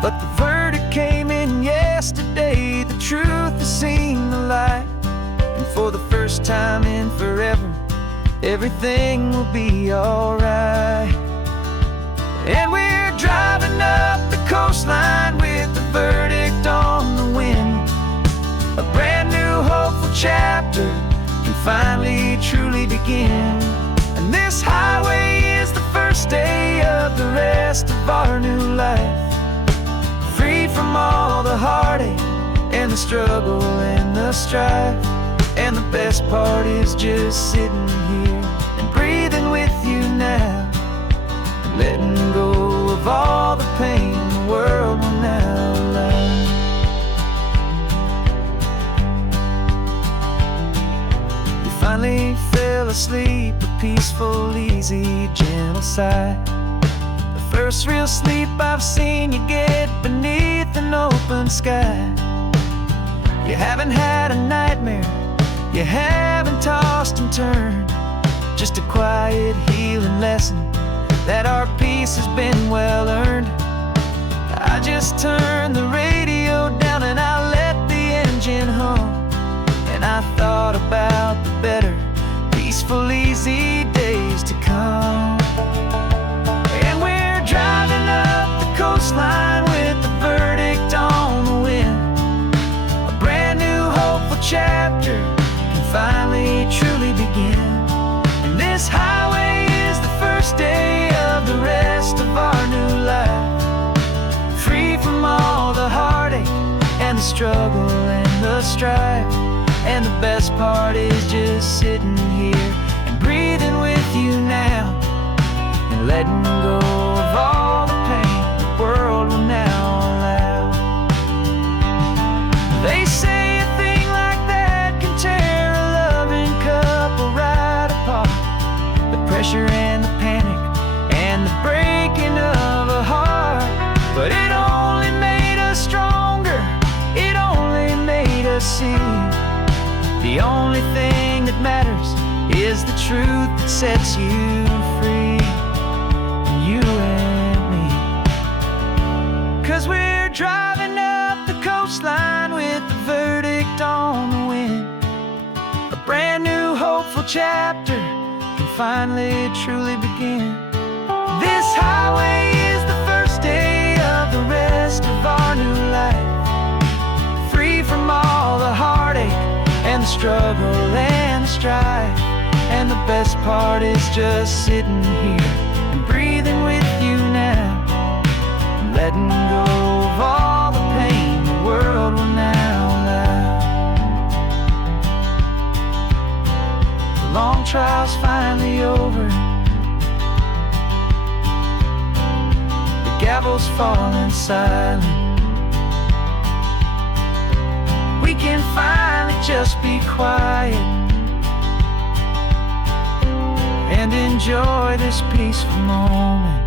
But the verdict came in yesterday, the truth has seen the light. And for the first time in forever, everything will be alright. And we're driving up the coastline with the verdict on the wind. A brand new hopeful chapter can finally truly begin. And this highway is the first day of the rest of our new life, free from all the heartache and the struggle and the strife. And the best part is just sitting here and breathing with you now, letting go of all the pain the world will now allow. You finally fell asleep, a peaceful, easy, gentle sigh. The first real sleep I've seen you get beneath an open sky. You haven't had a nightmare, you haven't tossed and turned, just a quiet healing lesson that our peace has been well earned. I just turned the radio down and I let the engine hum, and I thought about the better, peaceful, easy days to come. And we're driving up the coastline with the verdict on the wind, a brand new hopeful chapter finally truly begin. And this highway is the first day of the rest of our new life, free from all the heartache and the struggle and the strife. And the best part is just sitting here and breathing with you now, and letting go of all the pain the world will now allow. They say a thing like that can tear a loving couple right apart. The pressure and the panic and the breaking of a heart, but it only made us stronger, it only made us see the only thing that matters is the truth that sets you free, you and me. 'Cause we're driving up the coastline with the verdict on the wind, a brand new hopeful chapter can finally truly begin. This highway is the first day of the rest of our new life, free from all the heartache and the struggle and the strife. And the best part is just sitting here and breathing with you now, and letting go of all the pain the world will now allow. The long trial's finally over, the gavel's falling silent. We can finally just be quiet and enjoy this peaceful moment.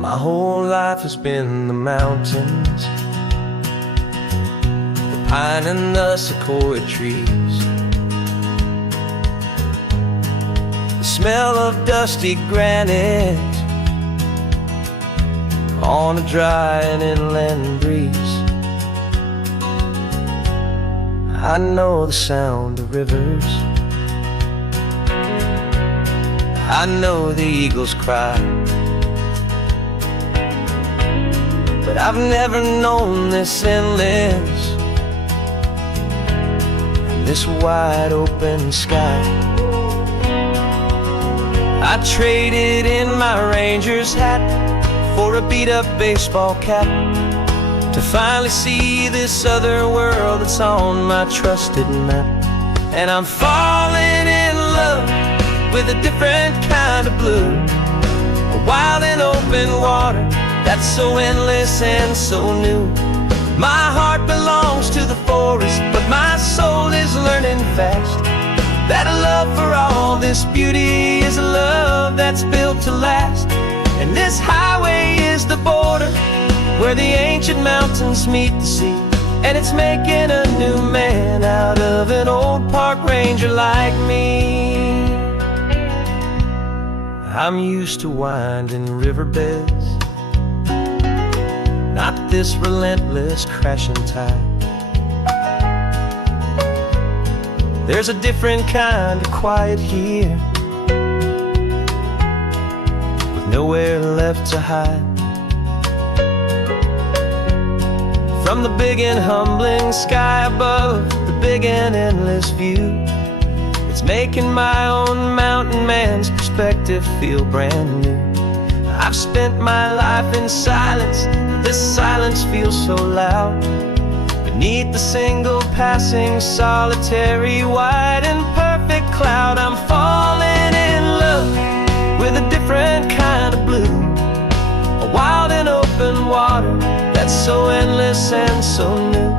My whole life has been the mountains, the pine and the sequoia trees, the smell of dusty granite on a dry and inland breeze. I know the sound of rivers, I know the eagles cry, but I've never known this endless, this wide open sky. I traded in my Ranger's hat for a beat-up baseball cap, to finally see this other world that's on my trusted map. And I'm falling in love with a different kind of blue, a wild and open water that's so endless and so new. My heart belongs to the forest, but my soul is learning fast that a love for all this beauty is a love that's built to last. And this highway is the border where the ancient mountains meet the sea, and it's making a new man out of an old park ranger like me. I'm used to winding riverbeds, not this relentless crashing tide. There's a different kind of quiet here, with nowhere left to hide. From the big and humbling sky above, the big and endless view, it's making my own mountain man's perspective feel brand new. I've spent my life in silence, this silence feels so loud. Beneath the single passing solitary white and perfect cloud, I'm falling in love with a different kind of blue, a wild and open water that's so endless and so new.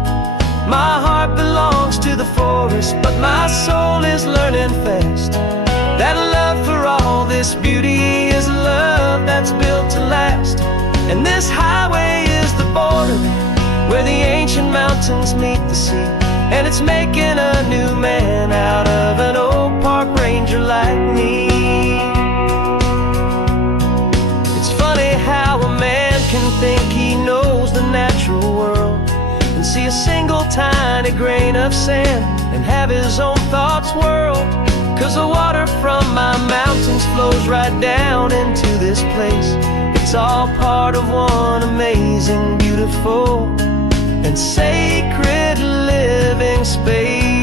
My heart belongs to the forest, but my soul is learning fast that a love for all this beauty is a love that's built to last. And this highway is the border where the ancient mountains meet the sea, and it's making a new man out of an old park ranger like me. It's funny how a man can think he knows the natural world and see a single tiny grain of sand and have his own thoughts whirl. 'Cause the water from my mountains flows right down into this place. It's all part of one amazing, beautiful, and sacred living space.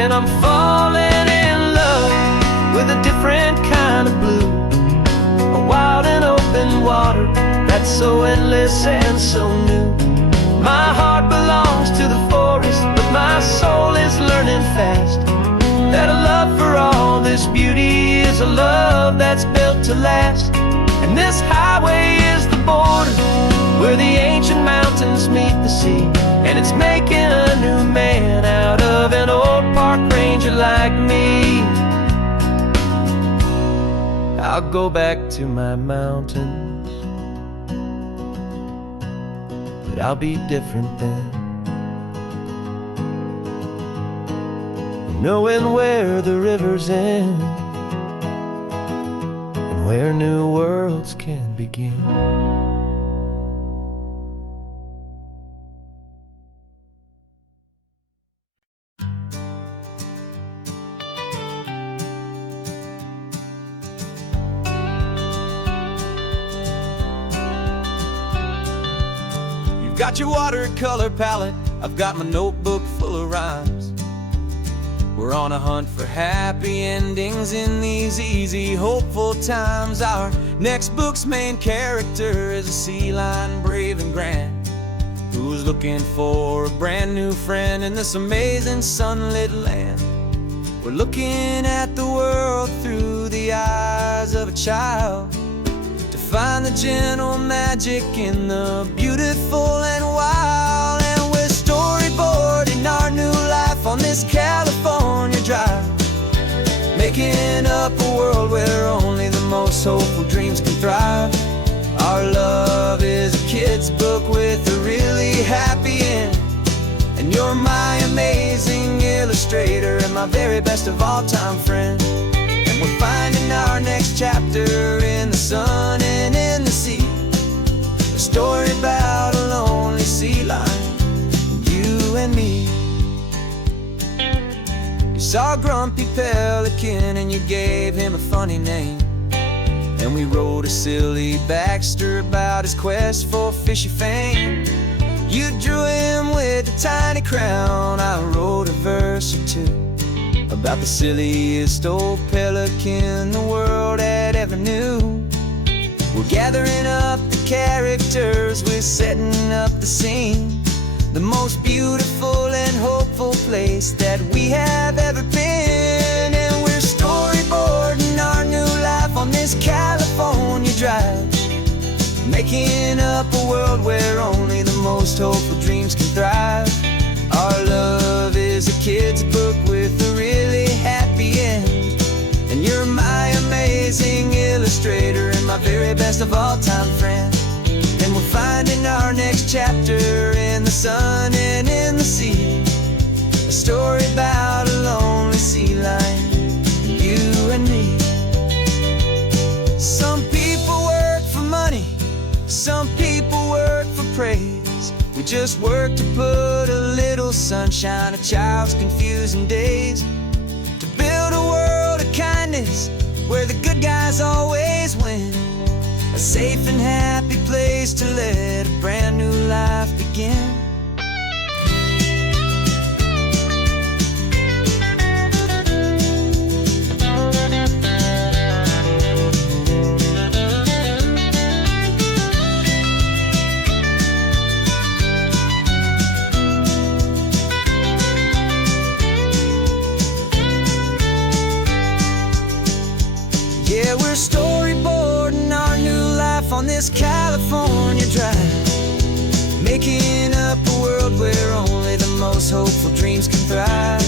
And I'm falling in love with a different kind of blue, a wild and open water that's so endless and so new. My heart belongs to the forest, but my soul is learning fast that a love for all this beauty is a love that's built to last. this highway is the border where the ancient mountains meet the sea, and it's making a new man out of an old park ranger like me. I'll go back to my mountains, but I'll be different then, knowing where the rivers end and where new worlds can begin. You've got your watercolor palette, I've got my notebook full of rhymes. We're on a hunt for happy endings in these easy, hopeful times. Our next book's main character is a sea lion, brave and grand, who's looking for a brand new friend in this amazing sunlit land. We're looking at the world through the eyes of a child, to find the gentle magic in the beautiful and wild. And we're storyboarding our new life on this California drive, making up a world where only the most hopeful dreams can thrive. Our love is a kid's book with a really happy end, and you're my amazing illustrator and my very best of all time friend. And we're finding our next chapter in the sun and in the sea, a story about a lonely sea lion, you and me. You saw a grumpy pelican and you gave him a funny name, and we wrote a silly Baxter about his quest for fishy fame. You drew him with a tiny crown, I wrote a verse or two about the silliest old pelican the world had ever knew. We're gathering up the characters, we're setting up the scene, the most beautiful and hopeful place that we have ever been. And we're storyboarding our new life on this California drive, making up a world where only the most hopeful dreams can thrive. Our love is a kid's book with a really happy end, and you're my amazing illustrator and my very best of all time friend. And we're finding our next chapter in the sun and in the sea, a story about a lonely sea lion, you and me. Some people work for money, some people work for praise. We just work to put a little sunshine in a child's confusing days, to build a world of kindness where the good guys always win, a safe and happy place to let a brand new life begin. Yeah, we're storyboarding our new life on this California drive, making up a world where only the most hopeful dreams can thrive.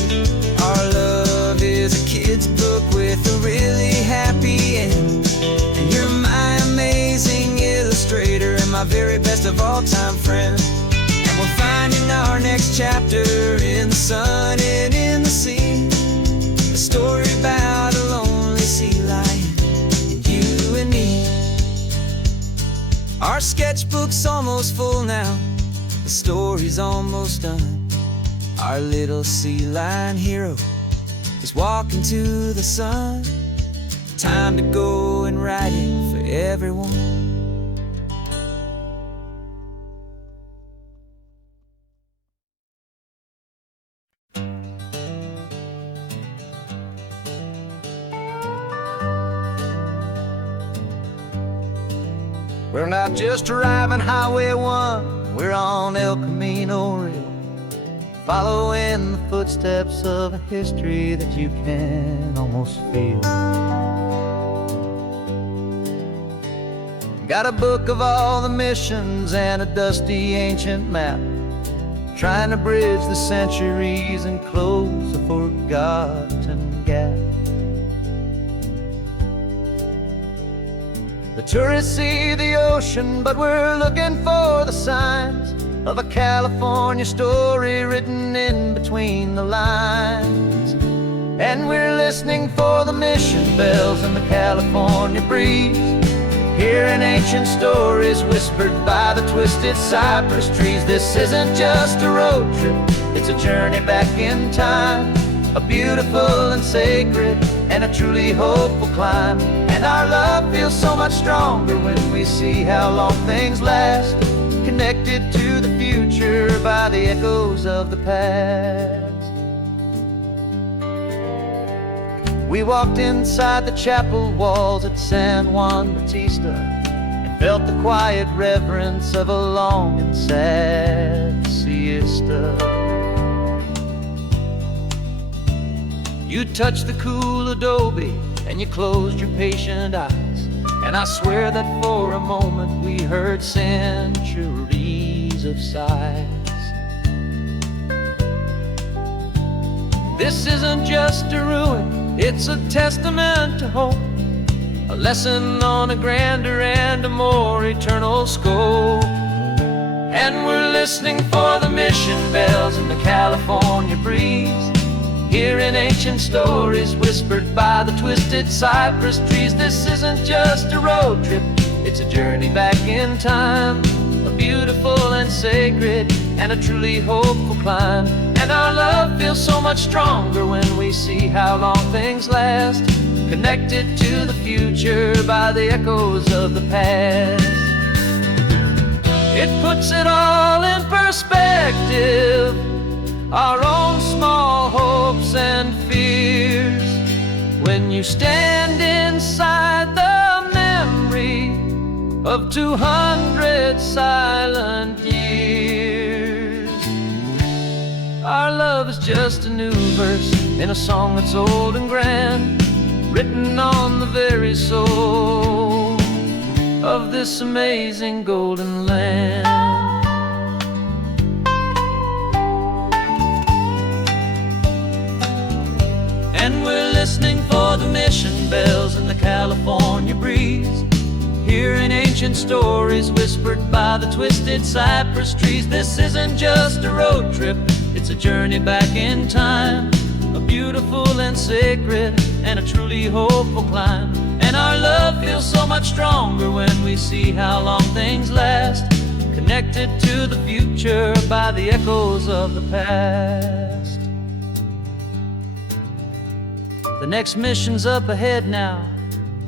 Our love is a kid's book with a really happy end, and you're my amazing illustrator and my very best of all time friend. And we're finding our next chapter in the sun and in the sea, a story about a lonely sea lion, you and me. Our sketchbook's almost full now, the story's almost done. Our little sea lion hero is walking to the sun. Time to go and write it for everyone. We're not just driving Highway 1, we're on El Camino Real, following the footsteps of a history that you can almost feel. Got a book of all the missions and a dusty ancient map, trying to bridge the centuries and close a forgotten gap. The tourists see the ocean, but we're looking for the signs of a California story written in between the lines. And we're listening for the mission bells and the California breeze, hearing ancient stories whispered by the twisted cypress trees. This isn't just a road trip, it's a journey back in time, a beautiful and sacred and a truly hopeful climb. And our love feels so much stronger when we see how long things last, connected to the future by the echoes of the past. We walked inside the chapel walls at San Juan Bautista and felt the quiet reverence of a long and sad siesta. You touched the cool adobe and you closed your patient eyes, and I swear that for a moment we heard centuries of sighs. This isn't just a ruin, it's a testament to hope, a lesson on a grander and a more eternal scope. And we're listening for the mission bells and the California breeze, hearing ancient stories whispered by the twisted cypress trees. This isn't just a road trip, it's a journey back in time, a beautiful and sacred and a truly hopeful climb. And our love feels so much stronger when we see how long things last, connected to the future by the echoes of the past. It puts it all in perspective, our own small hopes and fears, when you stand inside the memory of 200 silent years. Our love is just a new verse in a song that's old and grand, written on the very soul of this amazing golden land. And we're listening for the mission bells and the California breeze, hearing ancient stories whispered by the twisted cypress trees. This isn't just a road trip, it's a journey back in time, a beautiful and sacred and a truly hopeful climb. And our love feels so much stronger when we see how long things last, connected to the future by the echoes of the past. The next mission's up ahead now,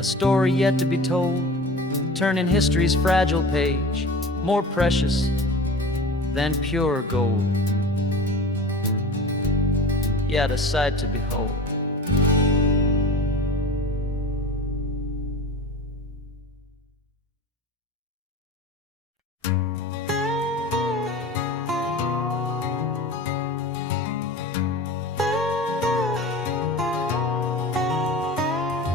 a story yet to be told, turning history's fragile page more precious than pure gold. Yet a sight to behold.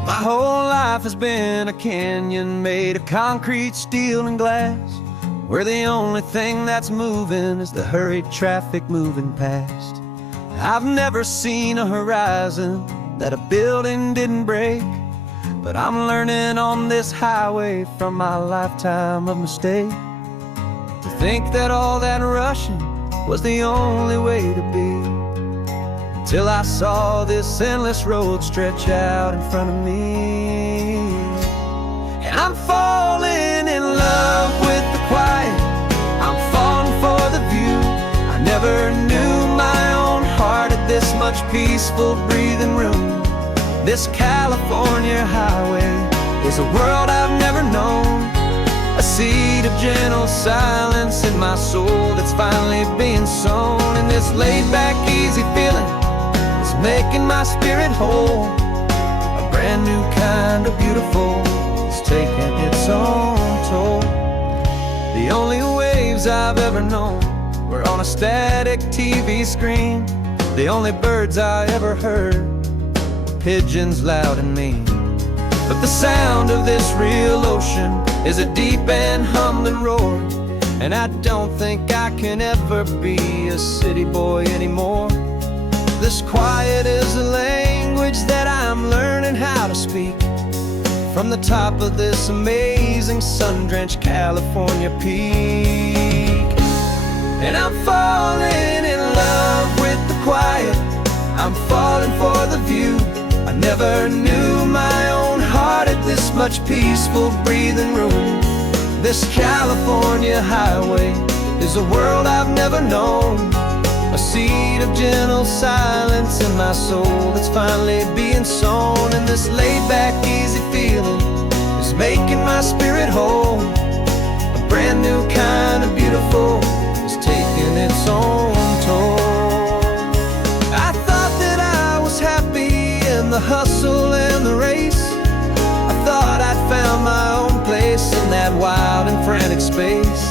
My whole life has been a canyon made of concrete, steel, and glass, where the only thing that's moving is the hurried traffic moving past. I've never seen a horizon that a building didn't break, but I'm learning on this highway from my lifetime of mistake, to think that all that rushing was the only way to be, till I saw this endless road stretch out in front of me. And I'm falling in love with the quiet, I'm falling for the view. I never knew my own heart had this much peaceful breathing room. This California highway is a world I've never known, a seed of gentle silence in my soul that's finally being sown. And this laid-back, easy feeling is making my spirit whole, a brand new kind of beautiful is taking its own toll. The only waves I've ever known were on a static TV screen. The only birds I ever heard were pigeons loud and mean. But the sound of this real ocean is a deep and humbling roar. And I don't think I can ever be a city boy anymore. This quiet is a language that I'm learning how to speak from the top of this amazing sun-drenched California peak. And I'm falling in love with the quiet, I'm falling for the view. I never knew my own heart had this much peaceful breathing room. This California highway is a world I've never known, a seed of gentle silence in my soul that's finally being sown. And this laid-back, easy feeling is making my spirit whole. A brand new kind of beautiful is taking its own toll. I thought that I was happy in the hustle and the race. I thought I'd found my own place in that wild and frantic space.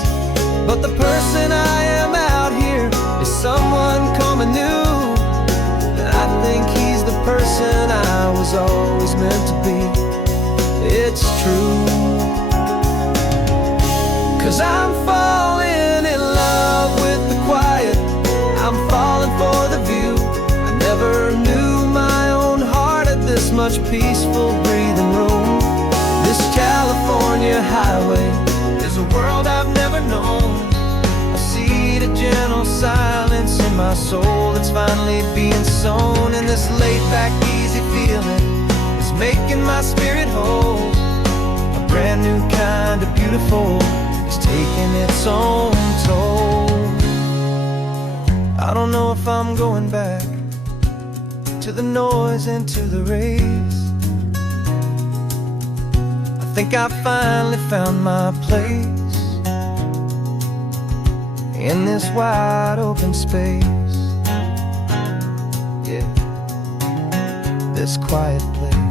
But the person I am out here is someone coming new, and I think he's the person I was always meant to be. It's true, 'cause I'm falling in love with the quiet, I'm falling for the view. I never knew my own heart had this much peaceful breathing room. This California highway is a world I've never known, a seed of gentle silence in my soul that's finally being sown. And this laid-back, easy feeling is making my spirit whole. A brand new kind of beautiful is taking its own toll. I don't know if I'm going back to the noise and to the race. I think I finally found my place in this wide open space. Yeah, this quiet place.